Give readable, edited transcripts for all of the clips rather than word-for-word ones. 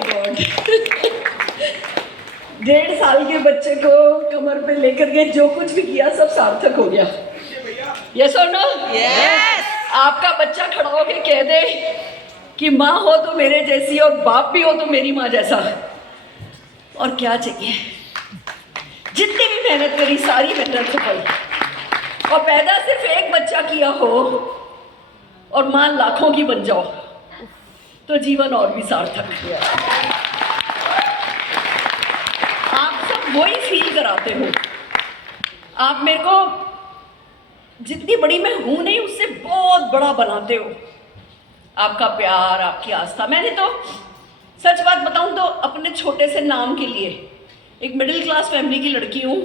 My God 1.5 साल के बच्चे को कमर पे लेकर के जो कुछ भी किया सब सार्थक हो गया। यस और नो? यस। आपका बच्चा खड़ा होके कह दे कि माँ हो तो मेरे जैसी और बाप भी हो तो मेरी माँ जैसा, और क्या चाहिए। जितनी भी मेहनत करी सारी मेहनत सफल, और पैदा सिर्फ एक बच्चा किया हो और माँ लाखों की बन जाओ तो जीवन और भी सार्थक है। आप सब वही फील कराते हो। आप मेरे को जितनी बड़ी मैं हूं नहीं उससे बहुत बड़ा बनाते हो। आपका प्यार, आपकी आस्था। मैंने तो सच बात बताऊं तो अपने छोटे से नाम के लिए, एक मिडिल क्लास फैमिली की लड़की हूँ।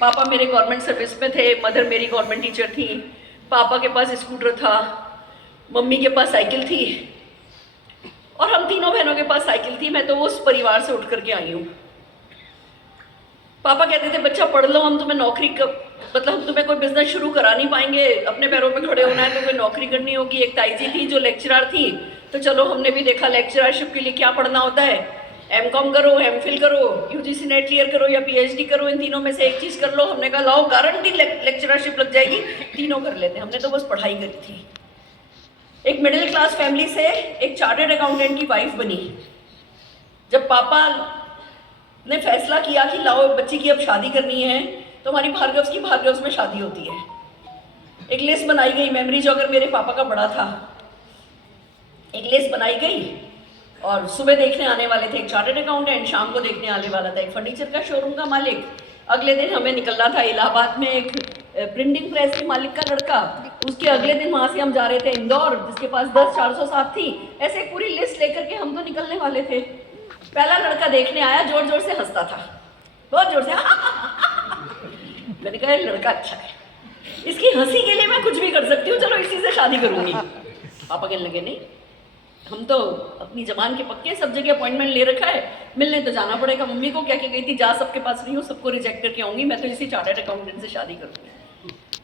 पापा मेरे गवर्नमेंट सर्विस में थे, मदर मेरी गवर्नमेंट टीचर थी, पापा के पास स्कूटर था, मम्मी के पास साइकिल थी, और हम तीनों बहनों के पास साइकिल थी। मैं तो उस परिवार से उठ करके आई हूँ। पापा कहते थे बच्चा पढ़ लो, हम तुम्हें नौकरी मतलब हम तुम्हें कोई बिजनेस शुरू करा नहीं पाएंगे, अपने पैरों पे खड़े होना है तो कोई नौकरी करनी होगी। एक ताई जी थी जो लेक्चरर थी, तो चलो हमने भी देखा लेक्चररशिप के लिए क्या पढ़ना होता है, एमकॉम करो, एमफिल करो, यूजीसी नेट क्लियर करो या पीएचडी करो, इन तीनों में से एक चीज़ कर लो। हमने कहा लाओ गारंटी लेक्चररशिप लग जाएगी, तीनों कर लेते। हमने तो बस पढ़ाई करी थी। एक मिडिल क्लास फैमिली से एक चार्टर्ड अकाउंटेंट की वाइफ बनी। जब पापा ने फैसला किया कि लाओ बच्ची की अब शादी करनी है, तो हमारी भार्गव्स की भार्गव्स में शादी होती है। एक लिस्ट बनाई गई, मेमोरी जॉगर मेरे पापा का बड़ा था, एक लिस्ट बनाई गई, और सुबह देखने आने वाले थे एक चार्टर्ड अकाउंटेंट, शाम को देखने आने वाला था एक फर्नीचर का शोरूम का मालिक, अगले दिन हमें निकलना था इलाहाबाद में एक प्रिंटिंग प्रेस के मालिक का लड़का, उसके अगले दिन वहाँ से हम जा रहे थे इंदौर जिसके पास 10-407 थी। ऐसे पूरी लिस्ट लेकर के हम तो निकलने वाले थे। पहला लड़का देखने आया, जोर जोर से हंसता था, बहुत जोर से मैंने कहा लड़का अच्छा है, इसकी हंसी के लिए मैं कुछ भी कर सकती हूँ, चलो इसी से शादी करूंगी। पापा कहने लगे नहीं, हम तो अपनी जबान के पक्के, सब जगह अपॉइंटमेंट ले रखा है, मिलने तो जाना पड़ेगा। मम्मी को क्या क्या गई थी, जा सबके पास रही हूँ, सबको रिजेक्ट करके आऊंगी, मैं तो इसी चार्टर्ड अकाउंटेंट से शादी करूंगी।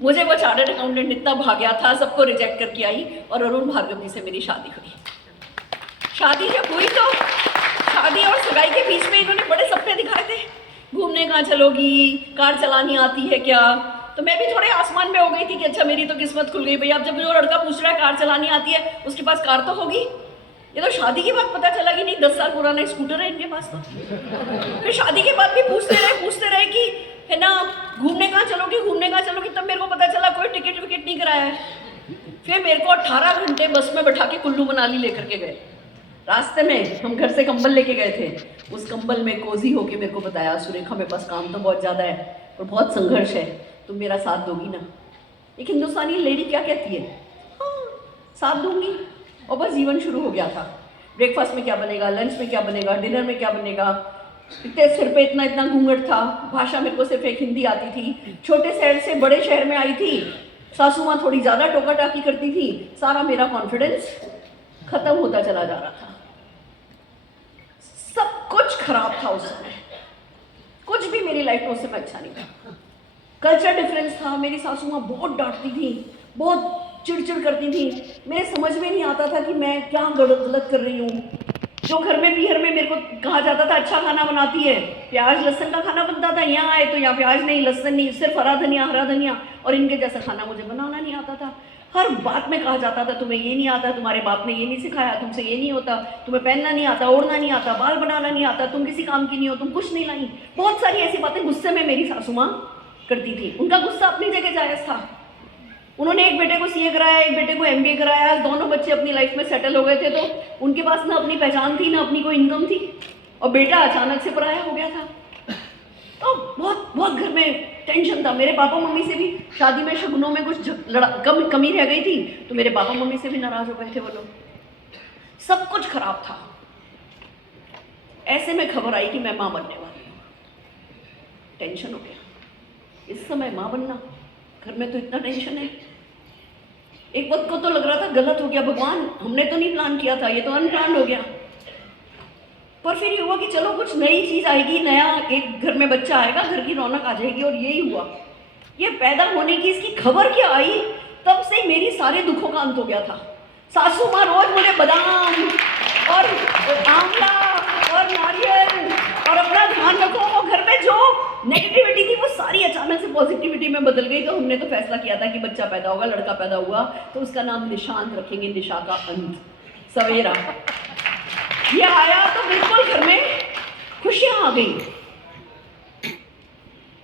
मुझे वो चार्टर्ड अकाउंटेंट इतना भाग्या था, सबको रिजेक्ट करके आई, और अरुण भार्गव जी से मेरी शादी हुई। शादी जब हुई तो शादी और सगाई के बीच में इन्होंने बड़े सपने दिखाए थे, घूमने कहाँ चलोगी, कार चलानी आती है क्या। तो मैं भी थोड़े आसमान में हो गई थी कि अच्छा मेरी तो किस्मत खुल गई भाई। अब जब जो लड़का पूछ रहा है कार चलानी आती है, उसके पास कार तो होगी। ये तो शादी के बाद पता चला कि नहीं, 10 साल पुराना स्कूटर है इनके पास। तो फिर शादी के बाद भी पूछते रहे कि है ना घूमने कहाँ चलोगी, तब मेरे को पता चला कोई टिकट विकेट नहीं कराया है। फिर मेरे को 18 घंटे बस में बैठा के कुल्लू मनाली लेकर के गए। रास्ते में हम घर से कंबल लेके गए थे, उस कंबल में कोजी होके मेरे को बताया सुरेखा मेरे पास काम तो बहुत ज़्यादा है पर बहुत संघर्ष है, तुम मेरा साथ दोगी ना। एक हिंदुस्तानी लेडी क्या कहती है, हाँ साथ दूंगी। और बस जीवन शुरू हो गया था। ब्रेकफास्ट में क्या बनेगा, लंच में क्या बनेगा, डिनर में क्या बनेगा। इतने सिर पे इतना घूंघट था, भाषा मेरे को सिर्फ एक हिंदी आती थी। छोटे शहर से बड़े शहर में आई थी, सासू माँ थोड़ी ज़्यादा टोका टाकी करती थी, सारा मेरा कॉन्फिडेंस खत्म होता चला जा रहा था। सब कुछ खराब था उस समय, कुछ भी मेरी लाइफ में उस समय अच्छा नहीं था। कल्चर डिफरेंस था, मेरी सासू माँ बहुत डांटती थी, बहुत चिड़चिड़ करती थी। मेरे समझ में नहीं आता था कि मैं क्या गलत कर रही हूँ। जो घर में पीहर में मेरे को कहा जाता था अच्छा खाना बनाती है, प्याज लहसुन का खाना बनता था, यहाँ आए तो यहाँ प्याज नहीं, लहसुन नहीं, सिर्फ हरा धनिया, और इनके जैसा खाना मुझे बनाना नहीं आता था। हर बात में कहा जाता था तुम्हें ये नहीं आता, तुम्हारे बाप ने ये नहीं सिखाया, तुमसे ये नहीं होता, तुम्हें पहनना नहीं आता, ओढ़ना नहीं आता, बाल बनाना नहीं आता, तुम किसी काम की नहीं हो, तुम कुछ नहीं लाई। बहुत सारी ऐसी बातें गुस्से में मेरी सासू माँ करती थी। उनका गुस्सा अपनी जगह जायज़ था। उन्होंने एक बेटे को सीए कराया, एक बेटे को एमबीए कराया, दोनों बच्चे अपनी लाइफ में सेटल हो गए थे, तो उनके पास ना अपनी पहचान थी ना अपनी कोई इनकम थी, और बेटा अचानक से पराया हो गया था। तो बहुत घर में टेंशन था। मेरे पापा मम्मी से भी शादी में शगुनों में कुछ कमी रह गई थी, तो मेरे पापा मम्मी से भी नाराज हो गए थे वो लोग। सब कुछ खराब था। ऐसे में खबर आई कि मैं माँ बनने वाली हूँ। टेंशन हो गया। इस समय माँ बनना, घर में तो इतना टेंशन है। एक वक्त को तो लग रहा था गलत हो गया, भगवान हमने तो नहीं प्लान किया था, ये तो अनप्लान हो गया। पर फिर ये हुआ कि चलो कुछ नई चीज़ आएगी, नया एक घर में बच्चा आएगा, घर की रौनक आ जाएगी। और यही हुआ। ये पैदा होने की इसकी खबर क्या आई, तब से मेरी सारे दुखों का अंत हो गया था। सासू माँ रोज मुझे बादाम और आंवला और नारियल, और अपना ध्यान रखो। वो घर में जो नेगेटिविटी थी वो सारी अचानक से पॉजिटिविटी में बदल गई। तो हमने तो फैसला किया था कि बच्चा पैदा होगा, लड़का पैदा हुआ तो उसका नाम निशांत रखेंगे, निशा का अंत, सवेरा। ये आया तो बिल्कुल घर में खुशियां आ गई।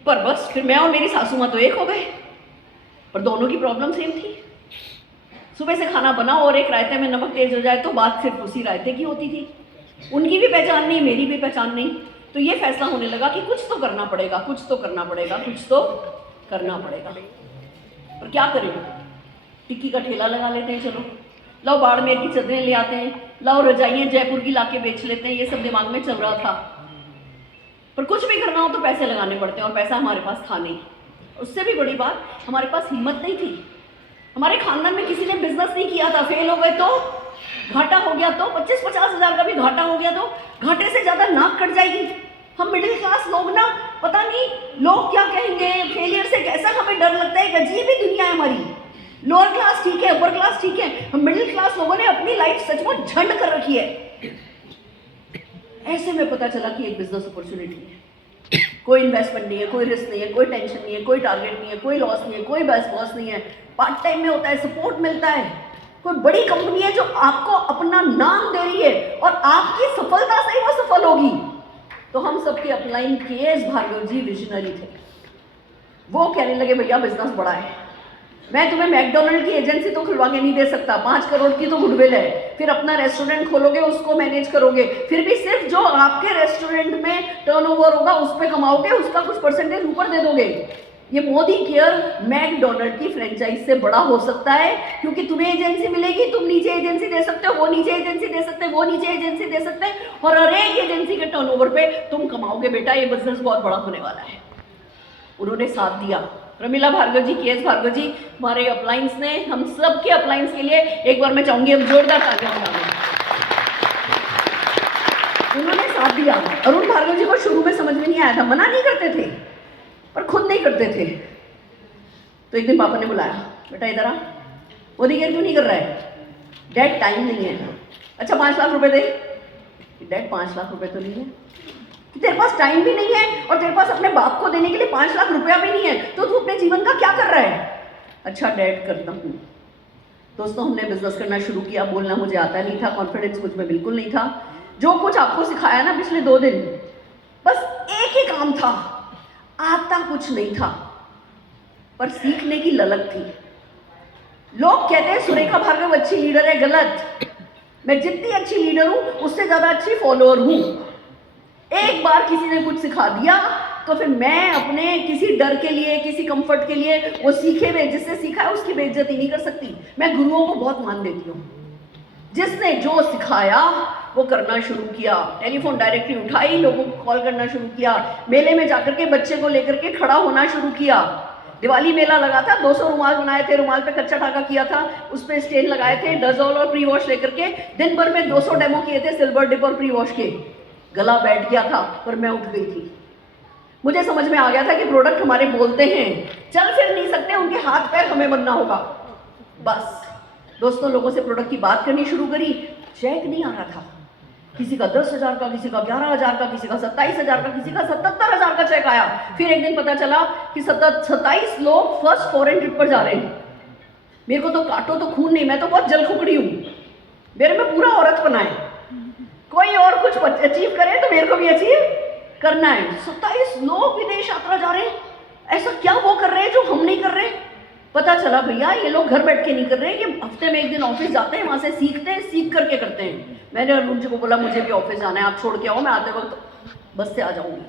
पर बस फिर मैं और मेरी सासू माँ तो एक हो गए, पर दोनों की प्रॉब्लम सेम थी। सुबह से खाना बनाओ और एक रायते में नमक तेज हो जाए तो बात सिर्फ उसी रायते की होती थी। उनकी भी पहचान नहीं, मेरी भी पहचान नहीं। तो ये फैसला होने लगा कि कुछ तो करना पड़ेगा, कुछ तो करना पड़ेगा, कुछ तो करना पड़ेगा। पर क्या करें, टिक्की का ठेला लगा लेते हैं, चलो लाओ बाड़मेर की चादरें ले आते हैं, लाओ रजाइयाँ जयपुर की लाके बेच लेते हैं। ये सब दिमाग में चल रहा था। पर कुछ भी करना हो तो पैसे लगाने पड़ते हैं, और पैसा हमारे पास था नहीं। उससे भी बड़ी बात, हमारे पास हिम्मत नहीं थी। हमारे खानदान में किसी ने बिजनेस नहीं किया था। फेल हो गए तो, घाटा हो गया तो, 25-50 हज़ार का भी घाटा हो गया तो घाटे से ज़्यादा नाक कट जाएगी। हम मिडिल क्लास लोग ना, पता नहीं लोग क्या कहेंगे, फेलियर से कैसा हमें डर लगता है। एक अजीब ही दुनिया है हमारी। लोअर क्लास ठीक है, अपर क्लास ठीक है, हम मिडिल क्लास लोगों ने अपनी लाइफ सचमुच झंड कर रखी है। ऐसे में पता चला कि एक बिजनेस अपॉर्चुनिटी है। कोई इन्वेस्टमेंट नहीं है, कोई रिस्क नहीं है, कोई टेंशन नहीं है, कोई टारगेट नहीं है, कोई लॉस नहीं है, कोई बॉस नहीं है। पार्ट टाइम में होता है, सपोर्ट मिलता है। कोई बड़ी कंपनी है जो आपको अपना नाम दे रही है और आपकी सफलता से ही वो सफल होगी। तो हम सबके अपलाइन के.एस. भार्गव जी विजनरी थे। वो कहने लगे भैया बिजनेस बड़ा है, मैं तुम्हें मैकडोनल्ड की एजेंसी तो खुलवा के नहीं दे सकता, 5 करोड़ की तो गुडविल है, फिर अपना रेस्टोरेंट खोलोगे, उसको मैनेज करोगे, फिर भी सिर्फ जो आपके रेस्टोरेंट में टर्नओवर होगा उस पर कमाओगे, उसका कुछ परसेंटेज ऊपर दे दोगे। ये मोदी केयर मैकडोनल्ड की फ्रेंचाइज से बड़ा हो सकता है, क्योंकि तुम्हें एजेंसी मिलेगी, तुम नीचे एजेंसी दे सकते हो, वो नीचे एजेंसी दे सकते हैं, वो नीचे एजेंसी दे सकते हैं, और हर एक एजेंसी के टर्नओवर पे तुम कमाओगे। बेटा ये बिजनेस बहुत बड़ा होने वाला है। उन्होंने साथ दिया। प्रमिला भार्गव जी, के.एस. भार्गव जी, हमारे अपलायंस ने, हम सब के अपलायंस के लिए एक बार मैं चाहूंगी हम जोरदार तालियां बजाएं। उन्होंने साथ दिया। अरुण भार्गव जी को शुरू में समझ में नहीं आया था, मना नहीं करते थे पर खुद नहीं करते थे। तो एक दिन पापा ने बुलाया, बेटा इधर आ, मोदी केयर क्यों नहीं कर रहा है? डैड टाइम नहीं है। अच्छा 5 लाख रुपए दे। डैड 5 लाख रुपए तो नहीं है, तेरे पास टाइम भी नहीं है और तेरे पास अपने बाप को देने के लिए 5 लाख रुपया भी नहीं है, तो तू अपने जीवन का क्या कर रहा है? अच्छा डैड करता हूँ। दोस्तों हमने बिजनेस करना शुरू किया। बोलना मुझे आता नहीं था, कॉन्फिडेंस मुझ में बिल्कुल नहीं था। जो कुछ आपको सिखाया ना पिछले 2 दिन, बस एक ही काम था, आता कुछ नहीं था पर सीखने की ललक थी। लोग कहते हैं सुरेखा भार्गव अच्छी लीडर है, गलत। मैं जितनी अच्छी लीडर हूं उससे ज्यादा अच्छी फॉलोअर हूं। एक बार किसी ने कुछ सिखा दिया तो फिर मैं अपने किसी डर के लिए, किसी कंफर्ट के लिए, वो सीखे हुए जिससे सीखा है उसकी बेइज्जती नहीं कर सकती। मैं गुरुओं को बहुत मान देती हूँ। जिसने जो सिखाया वो करना शुरू किया। टेलीफोन डायरेक्टली उठाई, लोगों को कॉल करना शुरू किया, मेले में जाकर के बच्चे को लेकर के खड़ा होना शुरू किया। दिवाली मेला लगा था, 200 रुमाल बनाए थे, रुमाल पे कच्चा टाका किया था, उस पर स्टेन लगाए थे, डजोल और प्री वॉश लेकर के दिन भर में 200 डेमो किए थे सिल्वर डिप और प्री वॉश के। गला बैठ गया था पर मैं उठ गई थी। मुझे समझ में आ गया था कि प्रोडक्ट हमारे बोलते हैं, चल फिर नहीं सकते, उनके हाथ पैर हमें बनना होगा। बस दोस्तों लोगों से प्रोडक्ट की बात करनी शुरू करी। चेक नहीं आ रहा था, किसी का 10,000 का, किसी का 11,000 का, किसी का 27,000 का, किसी का 77,000 का चेक आया। फिर एक दिन पता चला कि 27 लोग फर्स्ट फॉरेन ट्रिप पर जा रहे हैं। मेरे को तो काटो तो खून नहीं, मैं तो बहुत जल खुकड़ी हूँ, मेरे में पूरा औरत बनाए। कोई और कुछ अचीव करे तो मेरे को भी अचीव करना है। 27 लोग विदेश यात्रा जा रहे हैं, ऐसा क्या वो कर रहे हैं जो हम नहीं कर रहे? पता चला भैया ये लोग घर बैठ के नहीं कर रहे, ये हफ्ते में 1 दिन ऑफिस जाते हैं, वहां से सीखते हैं, सीख करके करते हैं। मैंने अरुण जी को बोला मुझे भी ऑफिस जाना है, आप छोड़ के आओ, मैं आते वक्त बस से आ जाऊंगी।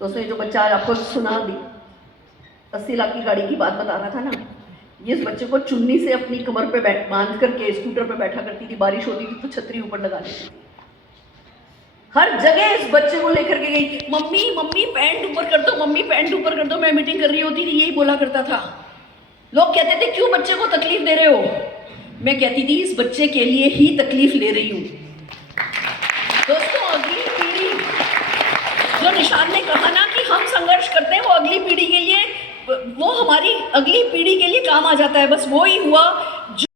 दोस्तों ये जो बच्चा आज आपको सुना दी 80 लाख की गाड़ी की बात बता रहा था ना, ये इस बच्चे को चुन्नी से अपनी कमर पे बांध करके स्कूटर पे बैठा करती थी, बारिश होती थी तो छतरी ऊपर लगा लेती थी। हर जगह इस बच्चे को लेकर के गई, मम्मी मम्मी पैंट ऊपर कर दो, मम्मी पैंट ऊपर कर दो। मैं मीटिंग कर रही होती थी यही बोला करता था। लोग कहते थे क्यों बच्चे को तकलीफ दे रहे हो? मैं कहती थी इस बच्चे के लिए ही तकलीफ ले रही हूँ। दोस्तों अगली पीढ़ी, जो निशान ने कहा ना कि हम संघर्ष करते हैं, वो अगली पीढ़ी के लिए, वो हमारी अगली पीढ़ी के लिए काम आ जाता है। बस वो ही हुआ।